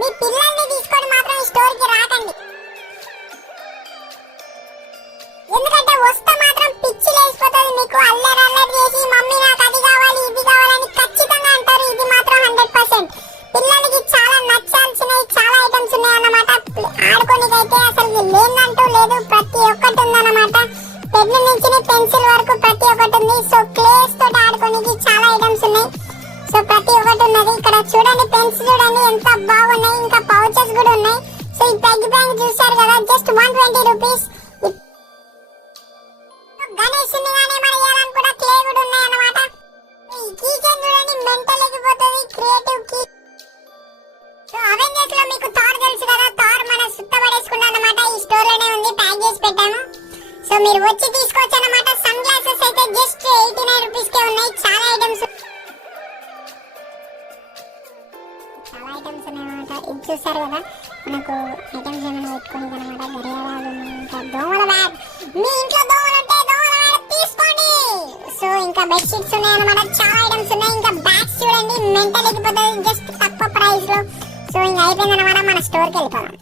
మీ పిల్లల్ని తీసుకొని మాత్రం ఈ స్టోర్ కి రాకండి. ఎందుకంటే వస్తే మాత్రం పిచ్చి లేసిపోతుంది మీకు. అల్లరి అల్లరి చేసి మమ్మీ నాకు అది కావాలి ఇది కావాలని ఖచ్చితంగా అంటారు. ఇది మాత్రం 100%. పిల్లలకి చాలా నచ్చాల్సినవి చాలా ఐటమ్స్ ఉన్నాయి అన్నమాట. ఆడుకోనికైతే అసలు లేదంటూ లేదు, ప్రతి ఒక్కటి ఉందన్నమాట. పెన్ నుంచి పెన్సిల్ వరకు ప్రతి ఒక్కటి ఉంది. సో క్లేస్ తోటి ఆడుకోనికి చాలా ఐటమ్స్ ఉన్నాయి. సో ప్రతి ఒక్కటి ఉన్నది. ఇక్కడ చూడండి పెన్స్ చూడండి ఎంత బాగున్నాయి. ఇంకా పౌచెస్ కూడా ఉన్నాయి. సో ఈ పెగ్ బ్యాంక్ చూసారు కదా, జస్ట్ 120 రూపీస్. గణేష్ గానే మన ఇయాలని కూడా క్లే కూడా ఉన్నాయి అన్నమాట. ఈ కీ చైన్ చూడండి మెంటల్ ఎగిపోతుంది, క్రియేటివ్ కీ. సో అవెంజర్స్ లో మీకు థార్ తెలుసు కదా, థార్ మన సుత్తబడేసుకున్నా అన్నమాట. ఈ స్టోర్ లోనే ఉంది, ప్యాక్ చేసి పెట్టాను. సో మీరు వచ్చి తీసుకోవచ్చు అన్నమాట. సన్ గ్లాసెస్ అయితే జస్ట్ 89 రూపీస్ కే ఉన్నాయి. చాలా ఐటమ్స్ ఉన్నాయన్నమాట. ఇది చూసారు కదా, మనకు ఐటమ్స్ ఏమైనా పెట్టుకోనికి అనమాట. గడియారాలు, ఇంకా దోమల బ్యాగ్. మీ ఇంట్లో దోమలు ఉంటే దోమల బ్యాగ్ తీసుకోండి. సో ఇంకా బెడ్షీట్స్ ఉన్నాయన్నమాట. చాలా ఐటమ్స్ ఉన్నాయి. ఇంకా బ్యాగ్స్ చూడండి మెంటల్ ఎక్కిపోతుంది జస్ట్ తక్కువ ప్రైస్ లో. సో ఇంకా అయిపోయిందన్నమాట, మన స్టోర్కి వెళ్ళిపోదాం.